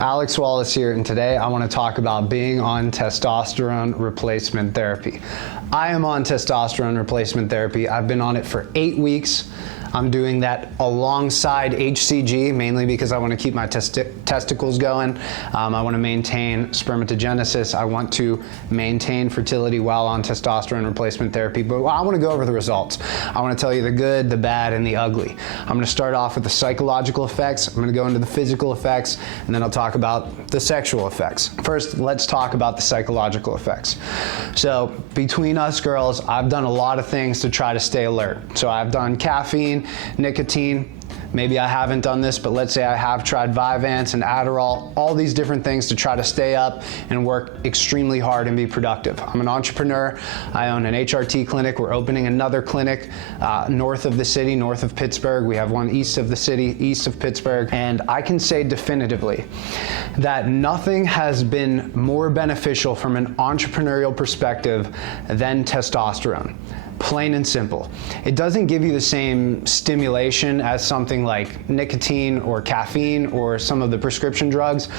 Alex Wallace here, and today I want to talk about being on testosterone replacement therapy. I am on testosterone replacement therapy. I've been on it for 8 weeks. I'm doing that alongside HCG, mainly because I want to keep my testicles going. I want to maintain spermatogenesis. I want to maintain fertility while on testosterone replacement therapy, but I want to go over the results. I want to tell you the good, the bad, and the ugly. I'm going to start off with the psychological effects. I'm going to go into the physical effects, and then I'll talk about the sexual effects. First, let's talk about the psychological effects. So between us girls, I've done a lot of things to try to stay alert. So I've done caffeine, nicotine. Maybe I haven't done this, but let's say I have tried Vyvanse and Adderall, all these different things to try to stay up and work extremely hard and be productive. I'm an entrepreneur. I own an HRT clinic. We're opening another clinic north of the city, north of Pittsburgh. We have one east of the city, east of Pittsburgh. And I can say definitively that nothing has been more beneficial from an entrepreneurial perspective than testosterone. Plain and simple. It doesn't give you the same stimulation as something like nicotine or caffeine or some of the prescription drugs,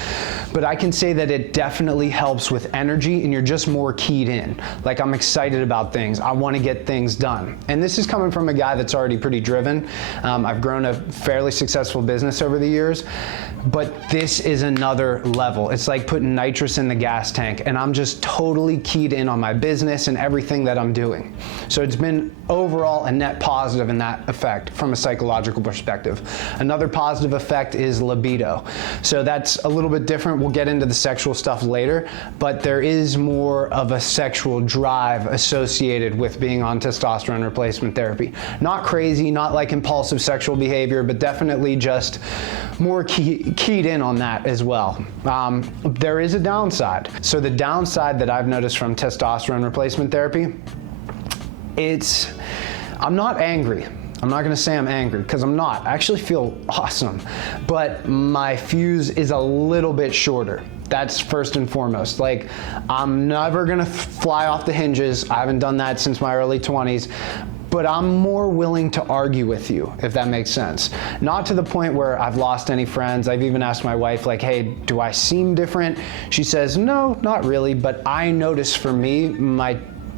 but I can say that it definitely helps with energy and you're just more keyed in. Like, I'm excited about things. I want to get things done. And this is coming from a guy that's already pretty driven. I've grown a fairly successful business over the years, but this is another level. It's like putting nitrous in the gas tank, and I'm just totally keyed in on my business and everything that I'm doing. So it's been overall a net positive in that effect from a psychological perspective. Another positive effect is libido. So that's a little bit different. We'll get into the sexual stuff later, but there is more of a sexual drive associated with being on testosterone replacement therapy. Not crazy, not like impulsive sexual behavior, but definitely just more keyed in on that as well. There is a downside. So the downside that I've noticed from testosterone replacement therapy, I'm not angry. I'm not gonna say I'm angry, because I'm not. I actually feel awesome, but my fuse is a little bit shorter. That's first and foremost. Like, I'm never gonna fly off the hinges. I haven't done that since my early 20s. But I'm more willing to argue with you, if that makes sense. Not to the point where I've lost any friends. I've even asked my wife, like, hey, do I seem different? She says, no, not really, but I notice for me,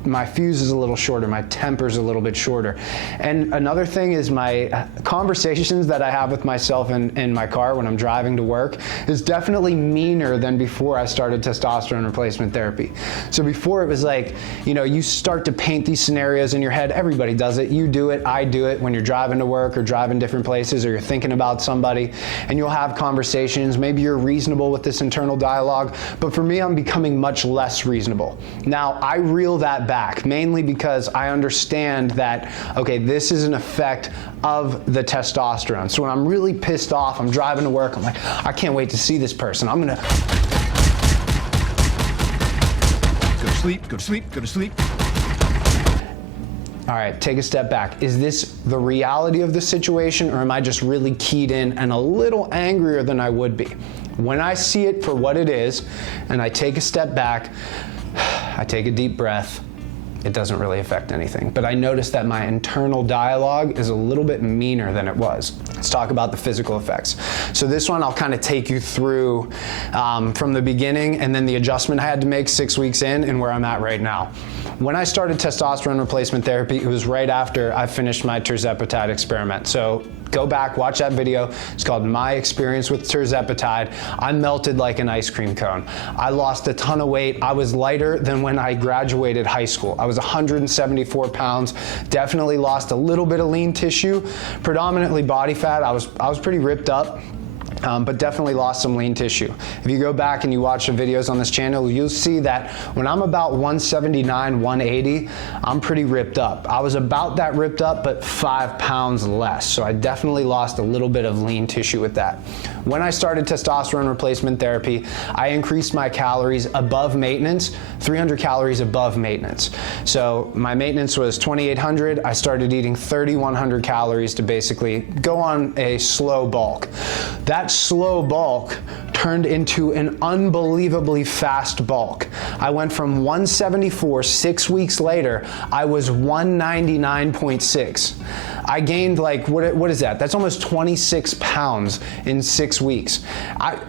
my fuse is a little shorter, my temper's a little bit shorter. And another thing is my conversations that I have with myself in my car when I'm driving to work is definitely meaner than before I started testosterone replacement therapy. So before it was like, you know, you start to paint these scenarios in your head. Everybody does it. You do it, I do it when you're driving to work or driving different places or you're thinking about somebody, and you'll have conversations. Maybe you're reasonable with this internal dialogue, but for me, I'm becoming much less reasonable. Now, I reel that back, mainly because I understand that, okay, this is an effect of the testosterone. So when I'm really pissed off, I'm driving to work, I'm like, I can't wait to see this person. I'm gonna go to sleep, go to sleep, go to sleep. All right, take a step back. Is this the reality of the situation, or am I just really keyed in and a little angrier than I would be? When I see it for what it is, and I take a step back, I take a deep breath, it doesn't really affect anything. But I noticed that my internal dialogue is a little bit meaner than it was. Let's talk about the physical effects. So this one I'll kind of take you through from the beginning, and then the adjustment I had to make 6 weeks in and where I'm at right now. When I started testosterone replacement therapy, it was right after I finished my tirzepatide experiment. So go back, watch that video. It's called My Experience with Tirzepatide. I melted like an ice cream cone. I lost a ton of weight. I was lighter than when I graduated high school. I was 174 pounds, definitely lost a little bit of lean tissue, predominantly body fat. I was pretty ripped up. But definitely lost some lean tissue. If you go back and you watch the videos on this channel, you'll see that when I'm about 179, 180, I'm pretty ripped up. I was about that ripped up, but 5 pounds less. So I definitely lost a little bit of lean tissue with that. When I started testosterone replacement therapy, I increased my calories above maintenance, 300 calories above maintenance. So my maintenance was 2,800. I started eating 3,100 calories to basically go on a slow bulk. That slow bulk turned into an unbelievably fast bulk. I went from 174, 6 weeks later, I was 199.6. I gained like, what is that? That's almost 26 pounds in 6 weeks.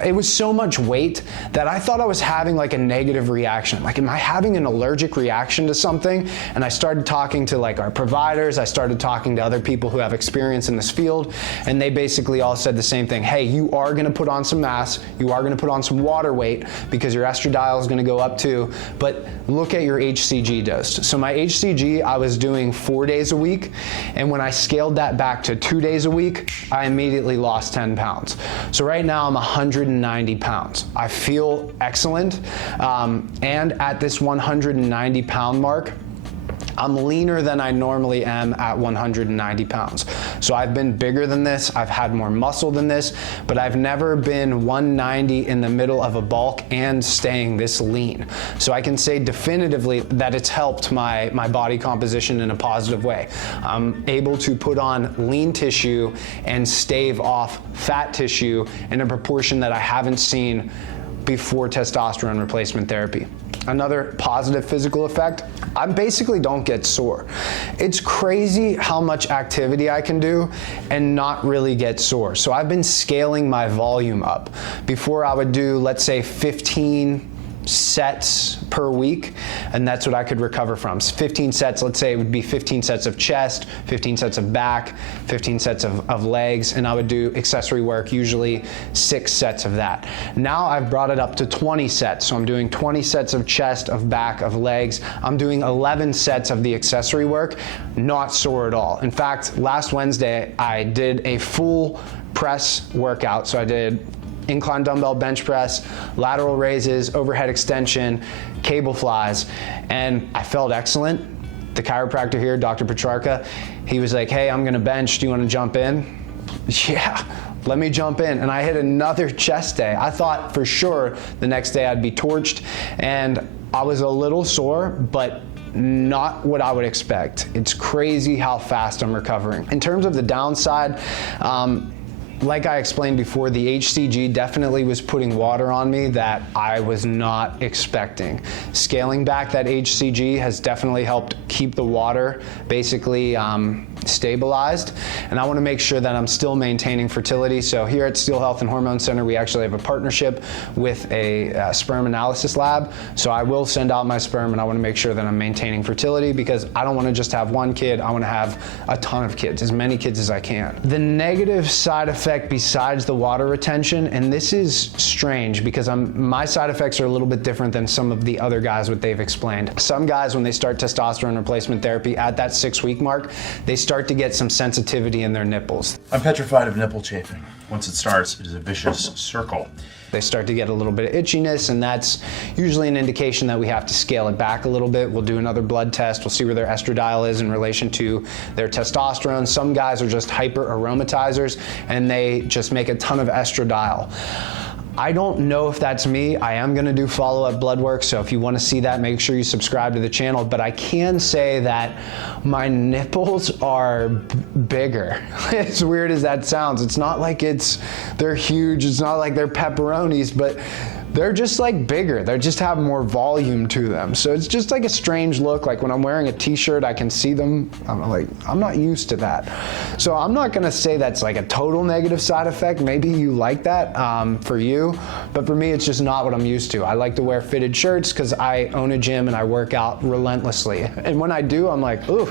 It was so much weight that I thought I was having like a negative reaction. Like, am I having an allergic reaction to something? And I started talking to like our providers. I started talking to other people who have experience in this field, and they basically all said the same thing. Hey, you are gonna put on some mass, you are gonna put on some water weight because your estradiol is gonna go up too, but look at your HCG dose. So my HCG, I was doing 4 days a week, and when I scaled that back to 2 days a week, I immediately lost 10 pounds. So right now I'm 190 pounds. I feel excellent, and at this 190 pound mark, I'm leaner than I normally am at 190 pounds. So I've been bigger than this, I've had more muscle than this, but I've never been 190 in the middle of a bulk and staying this lean. So I can say definitively that it's helped my body composition in a positive way. I'm able to put on lean tissue and stave off fat tissue in a proportion that I haven't seen before testosterone replacement therapy. Another positive physical effect, I basically don't get sore. It's crazy how much activity I can do and not really get sore. So I've been scaling my volume up. Before I would do, let's say 15 sets per week, and that's what I could recover from. 15 sets, let's say it would be 15 sets of chest, 15 sets of back, 15 sets of legs, and I would do accessory work, usually 6 sets of that. Now I've brought it up to 20 sets, so I'm doing 20 sets of chest, of back, of legs. I'm doing 11 sets of the accessory work, not sore at all. In fact, last Wednesday, I did a full press workout, so I did incline dumbbell bench press, lateral raises, overhead extension, cable flies, and I felt excellent. The chiropractor here, Dr. Petrarca, he was like, hey, I'm gonna bench, do you wanna jump in? Yeah, let me jump in. And I hit another chest day. I thought for sure the next day I'd be torched, and I was a little sore, but not what I would expect. It's crazy how fast I'm recovering. In terms of the downside, like I explained before, the HCG definitely was putting water on me that I was not expecting. Scaling back that HCG has definitely helped keep the water basically stabilized, and I want to make sure that I'm still maintaining fertility. So here at Steel Health and Hormone Center, we actually have a partnership with a sperm analysis lab. So I will send out my sperm, and I want to make sure that I'm maintaining fertility because I don't want to just have one kid. I want to have a ton of kids, as many kids as I can. The negative side effect besides the water retention, and this is strange because my side effects are a little bit different than some of the other guys, what they've explained. Some guys, when they start testosterone replacement therapy at that 6-week mark, they start to get some sensitivity in their nipples. I'm petrified of nipple chafing. Once it starts, it is a vicious circle. They start to get a little bit of itchiness, and that's usually an indication that we have to scale it back a little bit. We'll do another blood test. We'll see where their estradiol is in relation to their testosterone. Some guys are just hyper aromatizers, and they just make a ton of estradiol. I don't know if that's me. I am gonna do follow-up blood work, so if you wanna see that, make sure you subscribe to the channel, but I can say that my nipples are bigger. As weird as that sounds, it's not like they're huge, it's not like they're pepperonis, but they're just like bigger. They just have more volume to them. So it's just like a strange look. Like when I'm wearing a t-shirt, I can see them. I'm not used to that. So I'm not gonna say that's like a total negative side effect. Maybe you like that for you, but for me, it's just not what I'm used to. I like to wear fitted shirts because I own a gym and I work out relentlessly. And when I do, I'm like, ooh,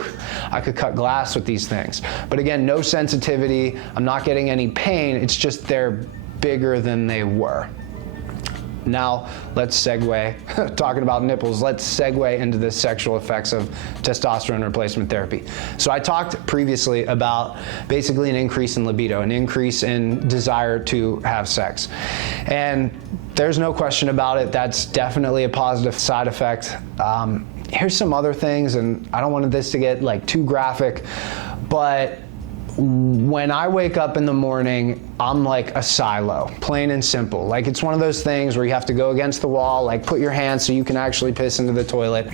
I could cut glass with these things. But again, no sensitivity. I'm not getting any pain. It's just they're bigger than they were. Now, let's segue, talking about nipples, let's segue into the sexual effects of testosterone replacement therapy. So I talked previously about basically an increase in libido, an increase in desire to have sex. And there's no question about it, that's definitely a positive side effect. Here's some other things, and I don't want this to get like too graphic, but when I wake up in the morning, I'm like a silo, plain and simple. Like it's one of those things where you have to go against the wall, like put your hands so you can actually piss into the toilet.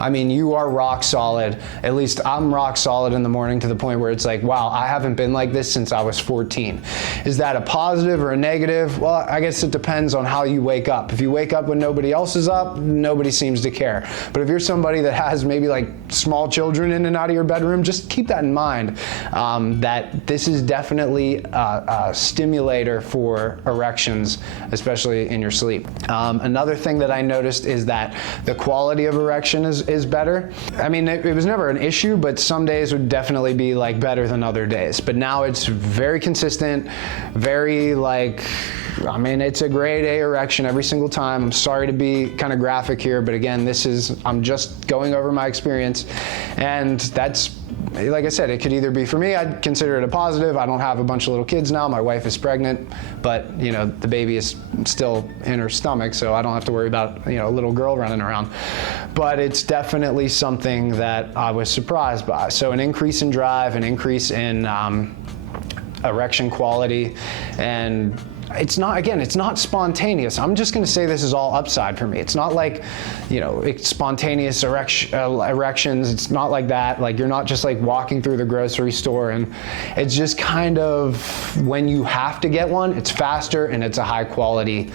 I mean, you are rock solid. At least I'm rock solid in the morning to the point where it's like, wow, I haven't been like this since I was 14. Is that a positive or a negative? Well, I guess it depends on how you wake up. If you wake up when nobody else is up, nobody seems to care. But if you're somebody that has maybe like small children in and out of your bedroom, just keep that in mind, that this is definitely a stimulator for erections, especially in your sleep. Another thing that I noticed is that the quality of erection is better. I mean, it was never an issue, but some days would definitely be like better than other days. But now it's very consistent, very like, I mean, it's a grade A erection every single time. I'm sorry to be kind of graphic here, but again, I'm just going over my experience, and that's, like I said, it could either be, for me, I'd consider it a positive. I don't have a bunch of little kids now. My wife is pregnant, but you know, the baby is still in her stomach, so I don't have to worry about, you know, a little girl running around. But it's definitely something that I was surprised by. So an increase in drive, an increase in erection quality, and it's not, again, it's not spontaneous. I'm just gonna say this is all upside for me. It's not like, you know, it's spontaneous erections. It's not like that. Like, you're not just like walking through the grocery store, and it's just kind of, when you have to get one, it's faster and it's a high quality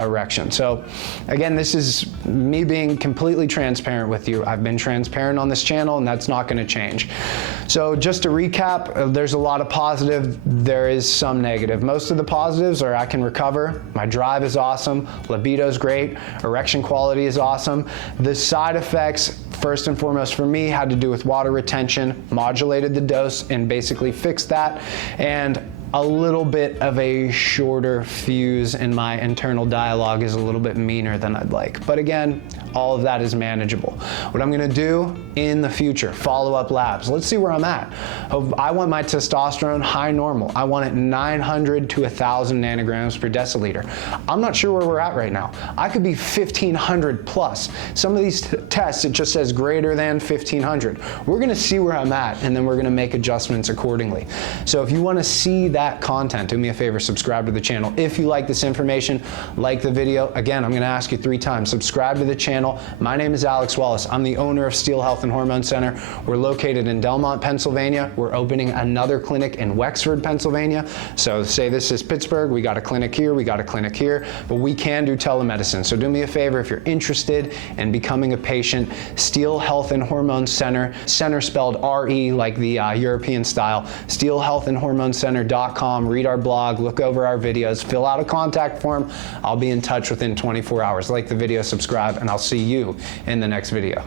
erection. So again, this is me being completely transparent with you. I've been transparent on this channel, and that's not gonna change. So just to recap, there's a lot of positive, there is some negative. Most of the positives are I can recover, my drive is awesome, libido is great, erection quality is awesome. The side effects, first and foremost for me, had to do with water retention, modulated the dose and basically fixed that, and a little bit of a shorter fuse, and my internal dialogue is a little bit meaner than I'd like. But again, all of that is manageable. What I'm gonna do in the future, follow-up labs. Let's see where I'm at. I want my testosterone high normal. I want it 900 to 1,000 nanograms per deciliter. I'm not sure where we're at right now. I could be 1,500 plus. Some of these tests, it just says greater than 1,500. We're gonna see where I'm at, and then we're gonna make adjustments accordingly. So if you wanna see that content, do me a favor, subscribe to the channel. If you like this information, like the video. Again, I'm gonna ask you 3 times, subscribe to the channel. My name is Alex Wallace. I'm the owner of Steel Health and Hormone Center. We're located in Delmont, Pennsylvania. We're opening another clinic in Wexford, Pennsylvania. So say this is Pittsburgh, we got a clinic here, we got a clinic here, but we can do telemedicine. So do me a favor, if you're interested in becoming a patient, Steel Health and Hormone Center, center spelled R-E like the European style, steelhealthandhormonecenter.com. Read our blog, look over our videos, fill out a contact form. I'll be in touch within 24 hours. Like the video, subscribe, and I'll see you in the next video.